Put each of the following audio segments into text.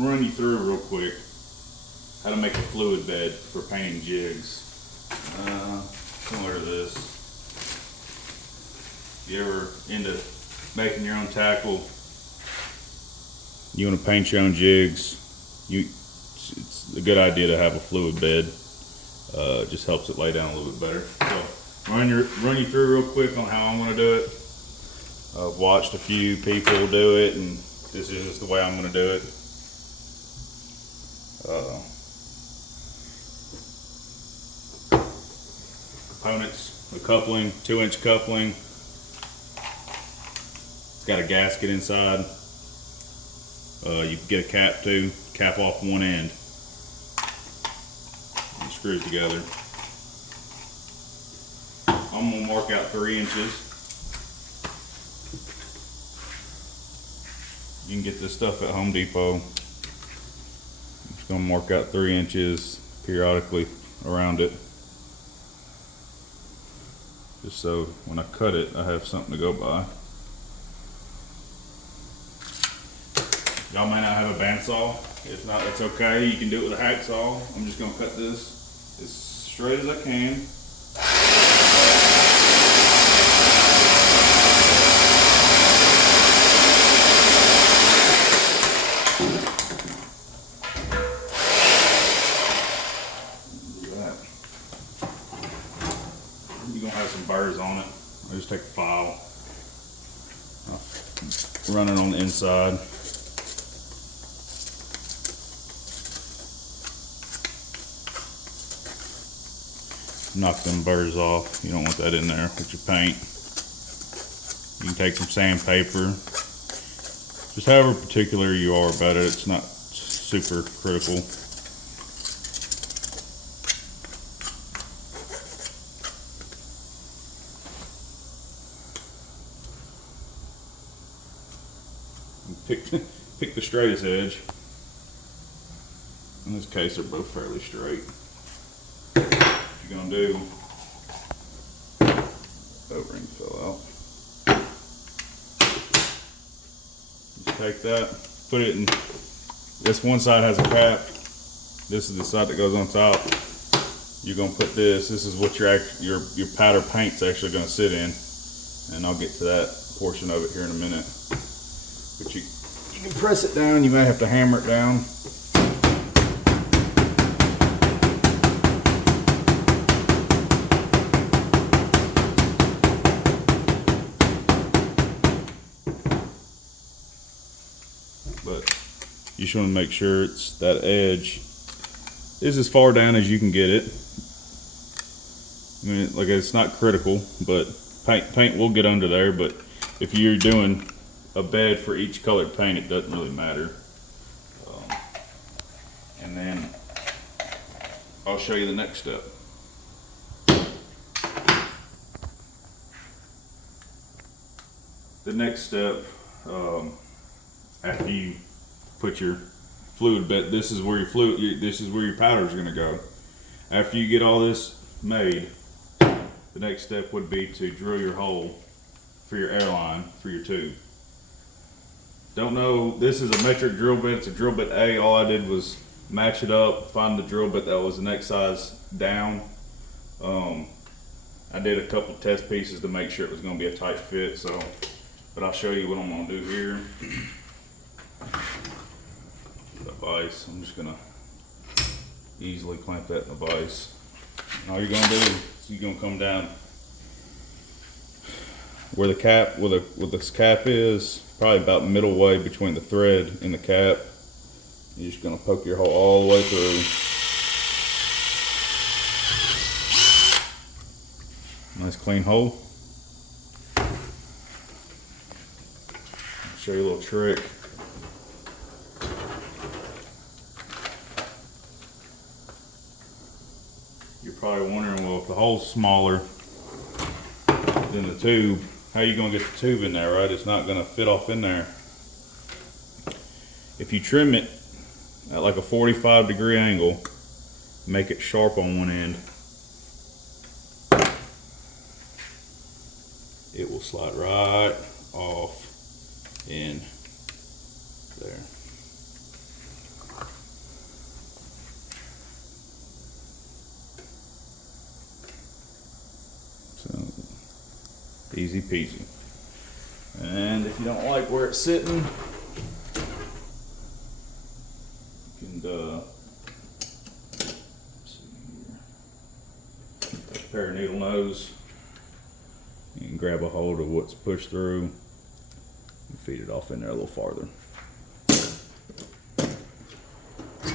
run you through real quick how to make a fluid bed for painting jigs. Similar to this. If you ever into making your own tackle, you want to paint your own jigs, it's a good idea to have a fluid bed. It just helps it lay down a little bit better. So run you through real quick on how I'm going to do it. I've watched a few people do it, and this is just the way I'm going to do it. Components: the coupling, 2-inch coupling. It's got a gasket inside. You can get a cap too. Cap off one end. And screws together. I'm gonna mark out 3 inches. You can get this stuff at Home Depot. I'm just gonna mark out 3 inches periodically around it, just so when I cut it, I have something to go by. Y'all might not have a bandsaw. If not, that's okay. You can do it with a hacksaw. I'm just gonna cut this as straight as I can. You're gonna have some burrs on it. I just take a file, run it on the inside. Knock them burrs off. You don't want that in there with your paint. You can take some sandpaper. Just however particular you are about it. It's not super critical. Pick the straightest edge. In this case, they're both fairly straight. What you're gonna do? O-ring fell out. Just take that, put it in. This one side has a cap. This is the side that goes on top. You're gonna put this. This is what your powder paint's actually gonna sit in, and I'll get to that portion of it here in a minute. But you can press it down. You may have to hammer it down. But you just want to make sure it's that edge is as far down as you can get it. I mean, like, it's not critical, but paint will get under there. But if you're doing a bed for each colored paint, it doesn't really matter. And then I'll show you the next step. The next step, after you put your fluid bed, this is where your powder is going to go. After you get all this made, the next step would be to drill your hole for your airline for your tube. Don't know, this is a metric drill bit. It's a drill bit A. All I did was match it up, find the drill bit that was the next size down. I did a couple test pieces to make sure it was going to be a tight fit. But I'll show you what I'm going to do here. The vise, I'm just going to easily clamp that in the vise. And all you're going to do is you're going to come down where the cap, where this cap is, probably about middle way between the thread and the cap. You're just going to poke your hole all the way through. Nice clean hole. I'll show you a little trick. You're probably wondering, well, if the hole's smaller than the tube, how are you going to get the tube in there, right? It's not going to fit off in there. If you trim it at like a 45-degree angle, make it sharp on one end, it will slide right off in there. Easy peasy. And if you don't like where it's sitting, you can see here. Take a pair of needle nose. You can grab a hold of what's pushed through and feed it off in there a little farther.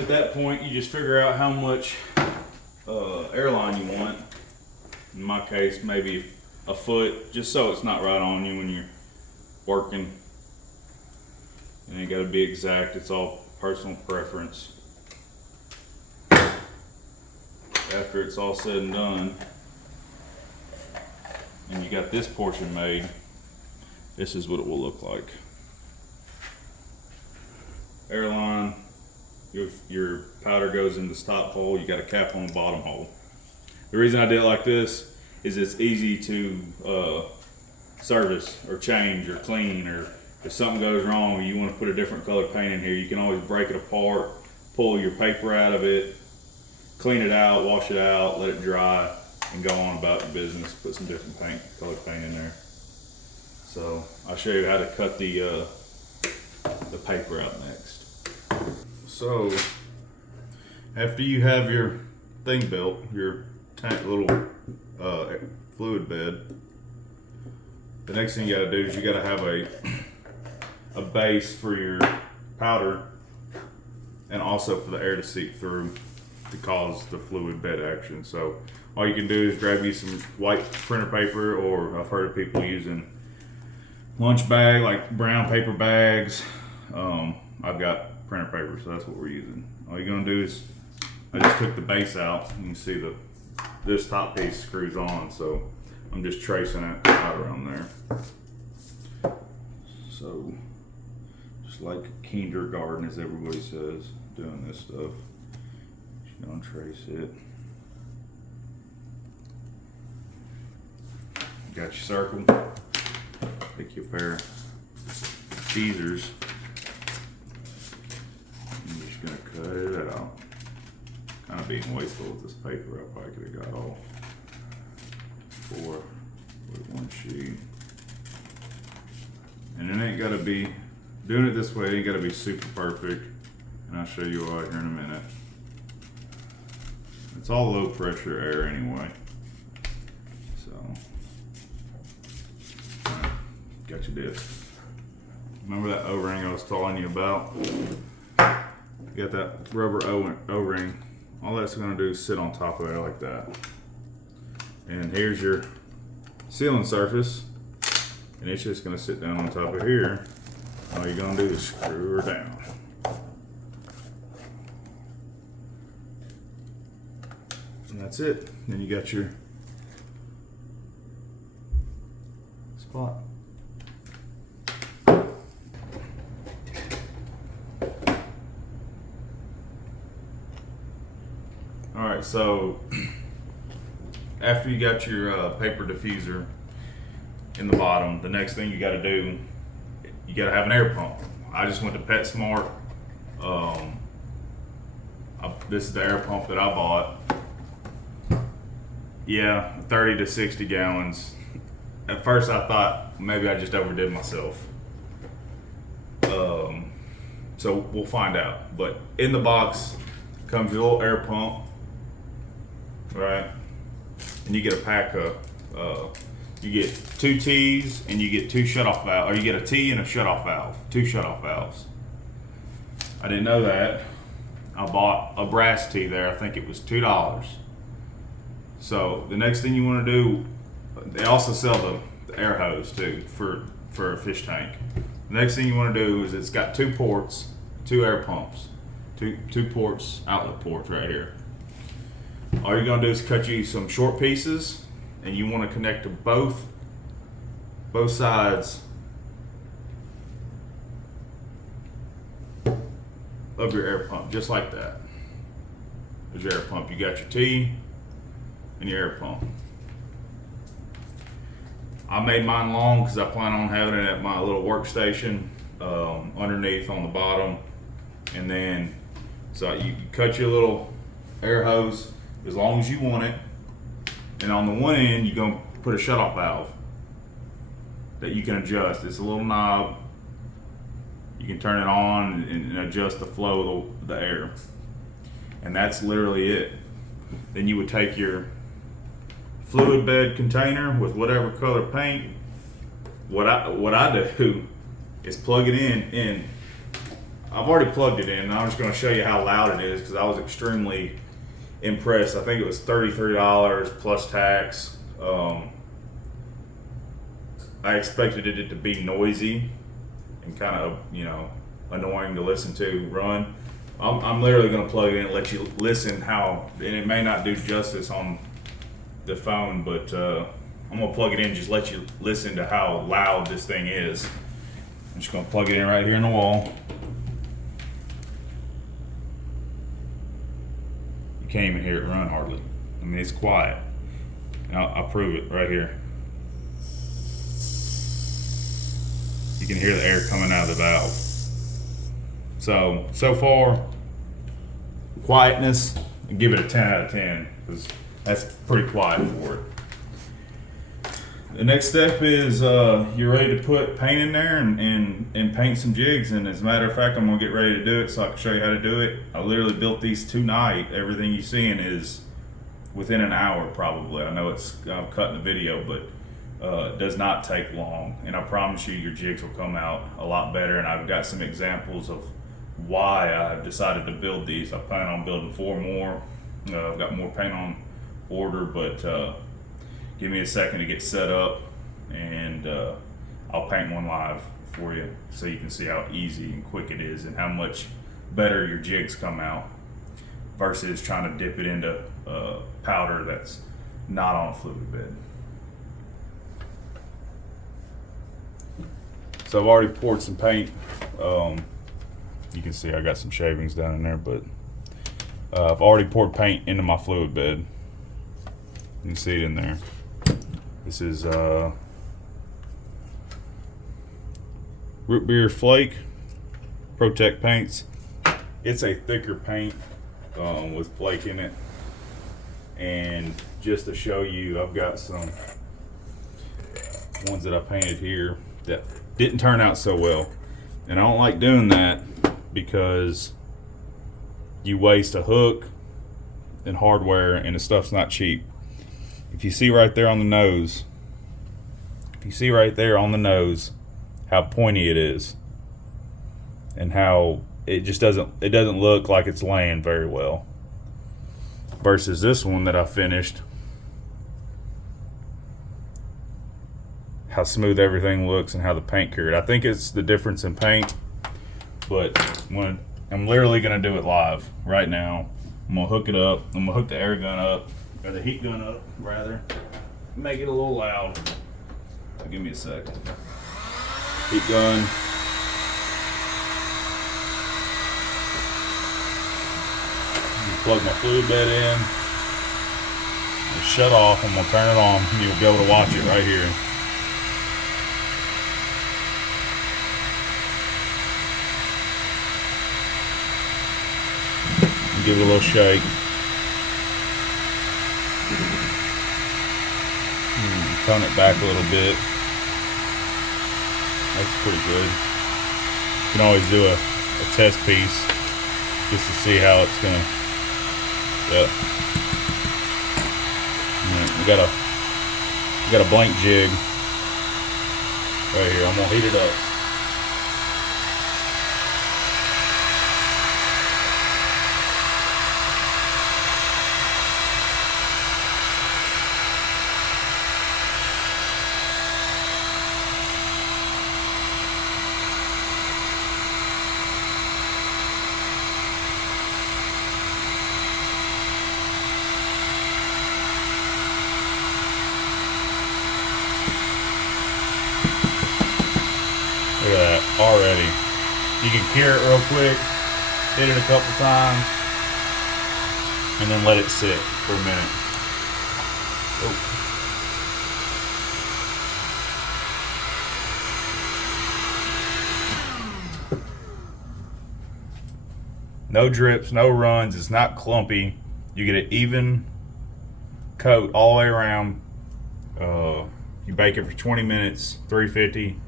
At that point, you just figure out how much airline you want. In my case, maybe a foot, just so it's not right on you when you're working. And it got to be exact. It's all personal preference. After it's all said and done, and you got this portion made, this is what it will look like. Airline, your powder goes in this top hole, you got a cap on the bottom hole. The reason I did it like this is it's easy to service or change or clean, or if something goes wrong or you want to put a different color paint in here, you can always break it apart, pull your paper out of it, clean it out, wash it out, let it dry, and go on about your business. Put some different color paint in there. So I'll show you how to cut the paper out next. So after you have your thing built, your little fluid bed, the next thing you got to do is you got to have a base for your powder, and also for the air to seep through to cause the fluid bed action. So all you can do is grab you some white printer paper, or I've heard of people using lunch bag, like brown paper bags. I've got printer paper, so that's what we're using. All you're gonna do is, I just took the base out. You can see this top piece screws on, so I'm just tracing it out around there. So just like kindergarten, as everybody says, doing this stuff. Just gonna trace it. Got your circle. Take your pair of tweezers. I'm just gonna cut it out. Kind of being wasteful with this paper. I probably could have got all 4 with one sheet. And it ain't gotta be, doing it this way, it ain't gotta be super perfect. And I'll show you all here in a minute. It's all low pressure air anyway. Got your disc. Remember that O-ring I was telling you about? You got that rubber O-ring. All that's gonna do is sit on top of there like that. And here's your sealing surface. And it's just gonna sit down on top of here. All you're gonna do is screw her down. And that's it. Then you got your spot. Alright, so after you got your paper diffuser in the bottom, the next thing you got to do, you got to have an air pump. I just went to PetSmart. This is the air pump that I bought. Yeah, 30 to 60 gallons. At first I thought maybe I just overdid myself. So we'll find out. But in the box comes your little air pump. Right, and you get a pack of, you get 2 T's and you get 2 shutoff valves, or you get a T and a shutoff valve, 2 shutoff valves. I didn't know that. I bought a brass T there. I think it was $2. So the next thing you want to do, they also sell the air hose too for a fish tank. The next thing you want to do is, it's got 2 ports, 2 air pumps, two ports, outlet ports right here. All you're gonna do is cut you some short pieces, and you want to connect to both sides of your air pump, just like that. There's your air pump. You got your T and your air pump. I made mine long because I plan on having it at my little workstation underneath on the bottom, and then so you cut your little air hose as long as you want it, and on the one end you're gonna put a shutoff valve. that you can adjust. It's a little knob. You can turn it on and adjust the flow of the air. And that's literally it. Then you would take your fluid bed container with whatever color paint. What I do is plug it in. I've already plugged it in, and I'm just going to show you how loud it is because I was extremely impressed. I think it was $33 plus tax. I expected it to be noisy and kind of, annoying to listen to run. I'm literally going to plug it in and let you listen how, and it may not do justice on the phone, but I'm going to plug it in, just let you listen to how loud this thing is. I'm just going to plug it in right here in the wall. You can't even hear it run hardly. I mean, it's quiet. And I'll prove it right here. You can hear the air coming out of the valve. So far, quietness, I give it a 10 out of 10 because that's pretty quiet for it. The next step is you're ready to put paint in there and paint some jigs. And as a matter of fact, I'm gonna get ready to do it so I can show you how to do it. I literally built these tonight. Everything you're seeing is within an hour probably. I know I'm cutting the video, but it does not take long. And I promise you your jigs will come out a lot better. And I've got some examples of why I've decided to build these. I plan on building 4 more. I've got more paint on order, but give me a second to get set up and I'll paint one live for you so you can see how easy and quick it is and how much better your jigs come out versus trying to dip it into powder that's not on a fluid bed. So I've already poured some paint. You can see I got some shavings down in there, but I've already poured paint into my fluid bed. You can see it in there. This is Root Beer Flake Protect paints. It's a thicker paint with flake in it. And just to show you, I've got some ones that I painted here that didn't turn out so well. And I don't like doing that because you waste a hook and hardware and the stuff's not cheap. If you see right there on the nose, how pointy it is and how it just doesn't look like it's laying very well versus this one that I finished, how smooth everything looks and how the paint cured. I think it's the difference in paint, but I'm literally gonna do it live right now. I'm gonna hook it up. I'm gonna hook the air gun up, or the heat gun up rather. Make it a little loud. Give me a second. Heat gun. Plug my fluid bed in. It'll shut off. I'm gonna turn it on. You'll be able to watch it right here. Give it a little shake. Tone it back a little bit. That's pretty good. You can always do a test piece just to see how it's gonna. Yeah. We got a blank jig right here. I'm gonna heat it up. Look at that, already. You can cure it real quick, hit it a couple times, and then let it sit for a minute. No drips, no runs, it's not clumpy. You get an even coat all the way around. You You bake it for 20 minutes, 350.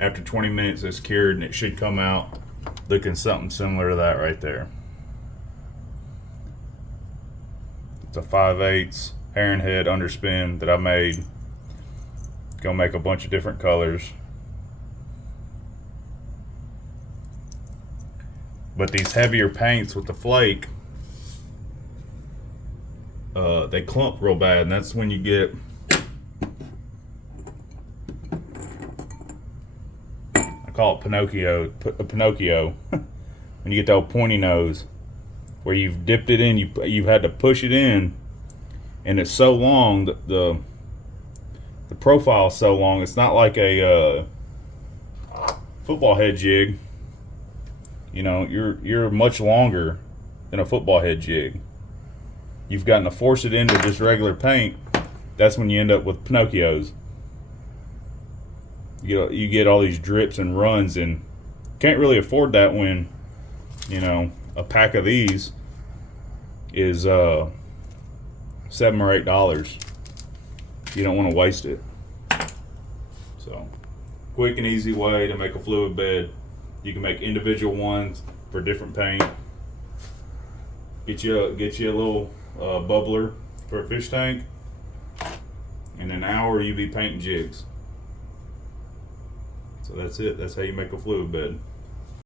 After 20 minutes, it's cured, and it should come out looking something similar to that right there. It's a 5/8 heron head underspin that I made. Gonna make a bunch of different colors. But these heavier paints with the flake, they clump real bad, and that's when you get call it Pinocchio. When you get that old pointy nose, where you've dipped it in, you've had to push it in, and it's so long, the profile is so long. It's not like a football head jig. You know, you're much longer than a football head jig. You've gotten to force it into just regular paint. That's when you end up with Pinocchios. You get all these drips and runs, and can't really afford that when, you know, a pack of these is $7 or $8. You don't want to waste it. So, quick and easy way to make a fluid bed. You can make individual ones for different paint. Get you a little bubbler for a fish tank. In an hour, you'll be painting jigs. So that's it. That's how you make a fluid bed.